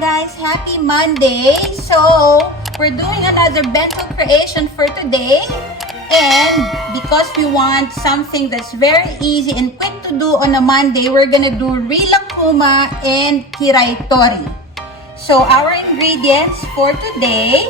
guys, happy Monday. So we're doing another bento creation for today, and because we want something that's very easy and quick to do on a Monday, we're gonna do rilakuma and kiraitori. So our ingredients for today,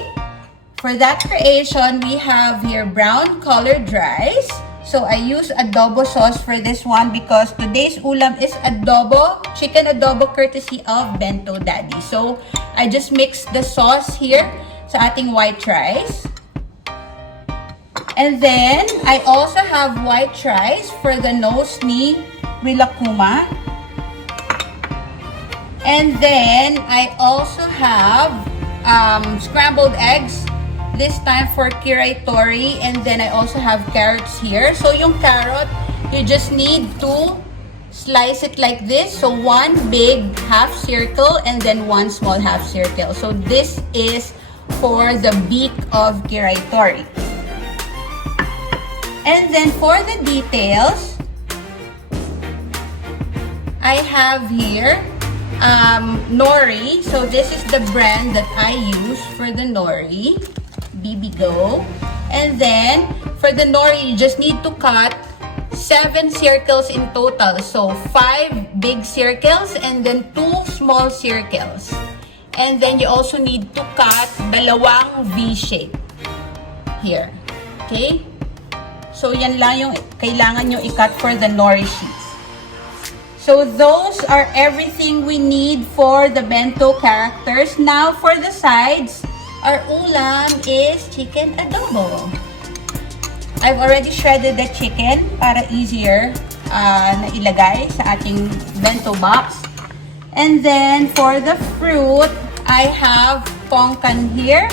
for that creation, we have here brown colored rice. So I use adobo sauce for this one because today's ulam is adobo, chicken adobo courtesy of Bento Daddy. So I just mixed the sauce here sa ating white rice. And then I also have white rice for the nose ni rilakuma. And then I also have scrambled eggs. This time for kiraitori, and then I also have carrots here. So yung carrot, you just need to slice it like this. So one big half circle and then one small half circle. So this is for the beak of kiraitori. And then for the details, I have here nori. So this is the brand that I use for the nori. Bibigo. And then for the nori, you just need to cut 7 circles in total. So 5 big circles and then 2 small circles. And then you also need to cut dalawang V shape here. Okay? So yan lang yung kailangan nyo i-cut for the nori sheets. So those are everything we need for the bento characters. Now for the sides, our ulam is chicken adobo. I've already shredded the chicken para easier na ilagay sa ating bento box. And then for the fruit, I have ponkan here.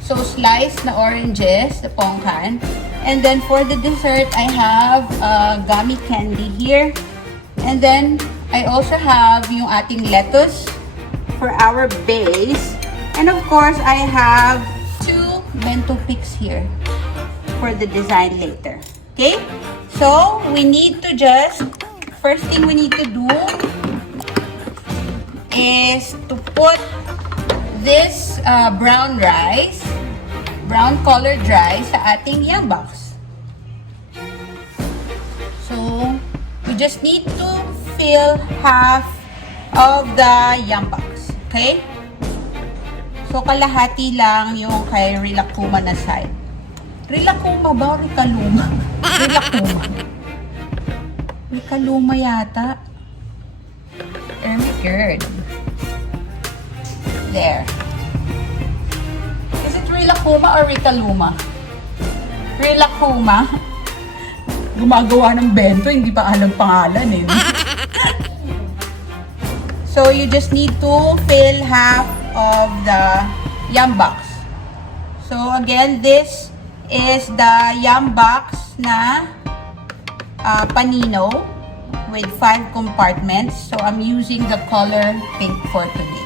So sliced na oranges, the ponkan. And then for the dessert, I have gummy candy here. And then I also have yung ating lettuce for our base. And of course, I have 2 bento picks here for the design later. Okay? So, we need to just, first thing we need to do is to put this brown rice, brown colored rice sa ating yum box. So, we just need to fill half of the yum box. Okay? So, kalahati lang yung kay rilakuma na side. Rilakuma ba o rikaluma? Rilakuma. Rikaluma yata. Ermigerd. There. Is it rilakuma or rikaluma? Rilakuma. Gumagawa ng bento, hindi pa alam pangalan eh. So, you just need to fill half of the yum box. So again, this is the yum box na panino with 5 compartments. So I'm using the color pink for today.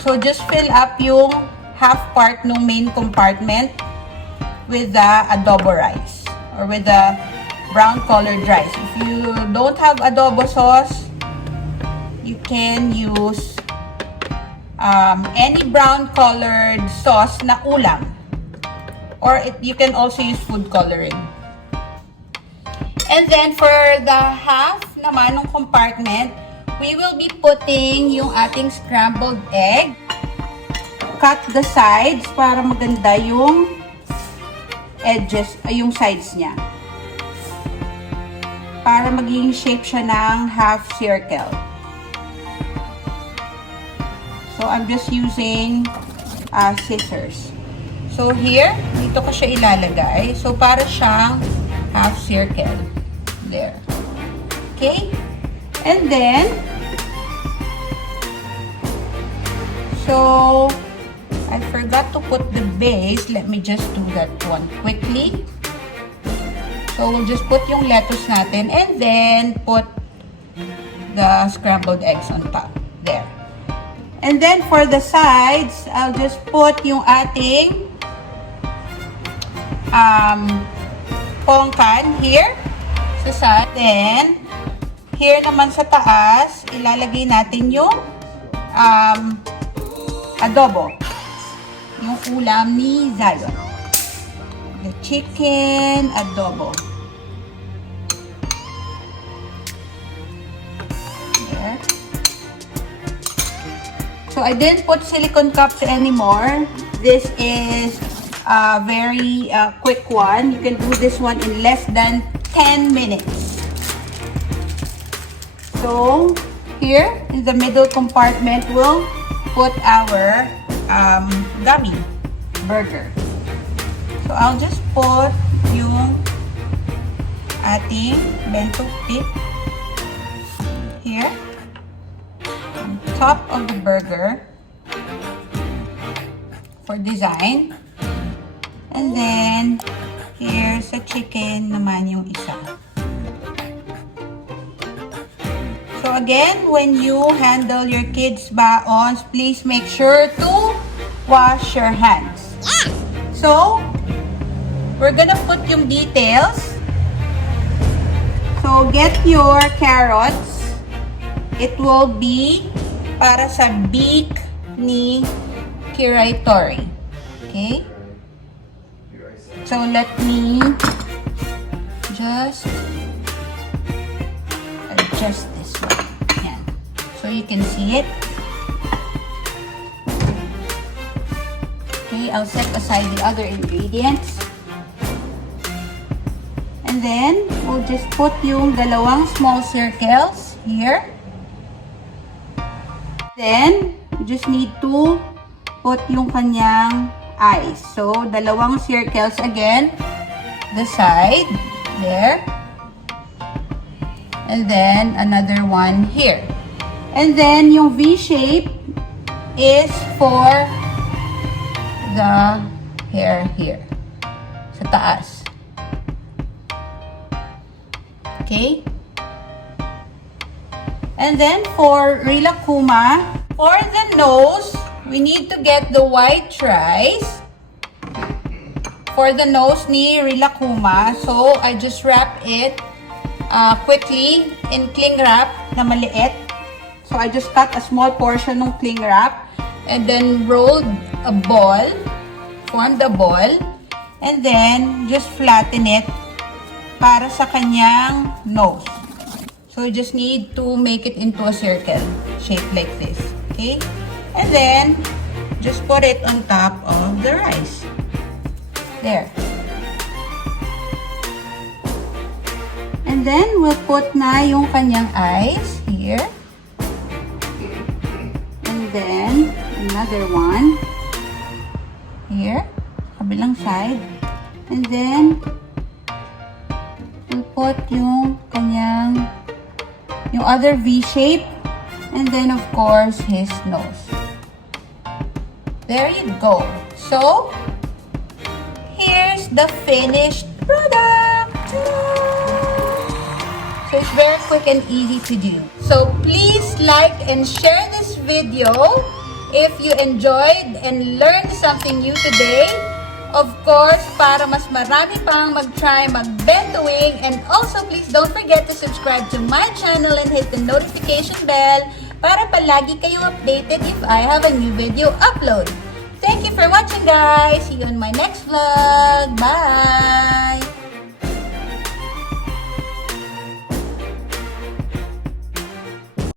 So just fill up yung half part ng main compartment with the adobo rice or with the brown colored rice. If you don't have adobo sauce, you can use any brown colored sauce na ulam, or you can also use food coloring. And then for the half naman ng compartment, we will be putting yung ating scrambled egg. Cut the sides para maganda yung edges, yung sides niya, para maging shape siya ng half circle. So, I'm just using scissors. So, here, dito ko siya ilalagay. So, para siyang half circle. There. Okay? And then, so, I forgot to put the base. Let me just do that one quickly. So, we'll just put yung lettuce natin and then put the scrambled eggs on top. There. And then for the sides, I'll just put yung ating ponkan here sa side. Then, here naman sa taas, ilalagay natin yung adobo. Yung ulam ni Zion. The chicken adobo. There. So I didn't put silicone cups anymore. This is a very quick one. You can do this one in less than 10 minutes. So here in the middle compartment, we'll put our gummy burger. So I'll just put yung ating bento tip here on top of the burger for design. And then here's a chicken naman yung isa. So again, when you handle your kids' baons, please make sure to wash your hands. So, we're gonna put yung details. So, get your carrots. It will be para sa beak ni Kiray Tori. Okay? So, let me just adjust this one. Yan. So, you can see it. Okay, I'll set aside the other ingredients. And then, we'll just put yung dalawang small circles here. Then, you just need to put yung kanyang eyes. So, dalawang circles again. The side, there. And then, another one here. And then, yung V shape is for the hair here. Sa taas. Okay? And then, for Rilakuma, for the nose, we need to get the white rice. For the nose ni Rilakuma, so I just wrap it quickly in cling wrap na maliit. So I just cut a small portion ng cling wrap and then rolled a ball, formed a ball, and then just flatten it para sa kanyang nose. So you just need to make it into a circle shape like this. Okay? And then just put it on top of the rice. There. And then we'll put na yung kanyang eyes here. And then another one here, kabilang side. And then we'll put yung kanyang, yung other V shape, and then of course his nose. There you go. So here's the finished product. So it's very quick and easy to do. So please like and share this video if you enjoyed and learned something new today. Of course, para mas marami pang mag-try mag-bentoing. And also, please don't forget to subscribe to my channel and hit the notification bell para palagi kayo updated if I have a new video upload. Thank you for watching, guys. See you on my next vlog. Bye!